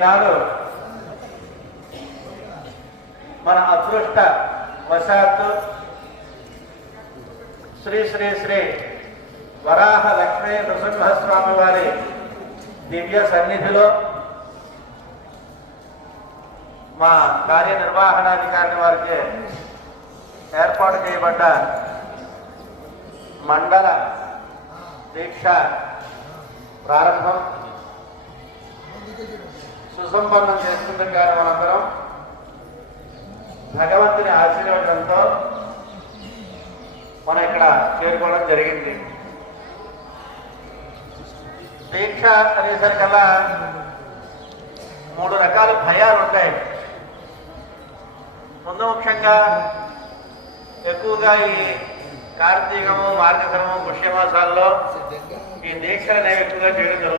ఈనాడు మన అదృష్ట వశాత్తు శ్రీ శ్రీ శ్రీ వరాహ లక్ష్మీ నృసింహస్వామి వారి దివ్య సన్నిధిలో మా కార్యనిర్వహణాధికారి వారికి ఏర్పాటు చేయబడ్డ మండల దీక్ష ప్రారంభం సుసంపన్నం చేసుకుంటాం. కానీ మనందరం భగవంతుని ఆశీర్వాదంతో మనం ఇక్కడ చేరుకోవడం జరిగింది. దీక్ష అనేసరికల్లా 3 రకాల భయాలు ఉంటాయి. ముందు ముఖ్యంగా ఎక్కువగా ఈ కార్తీకము, మార్గశిరము, పుష్యమాసాల్లో ఈ దీక్షలు అనేవి ఎక్కువగా చేయడం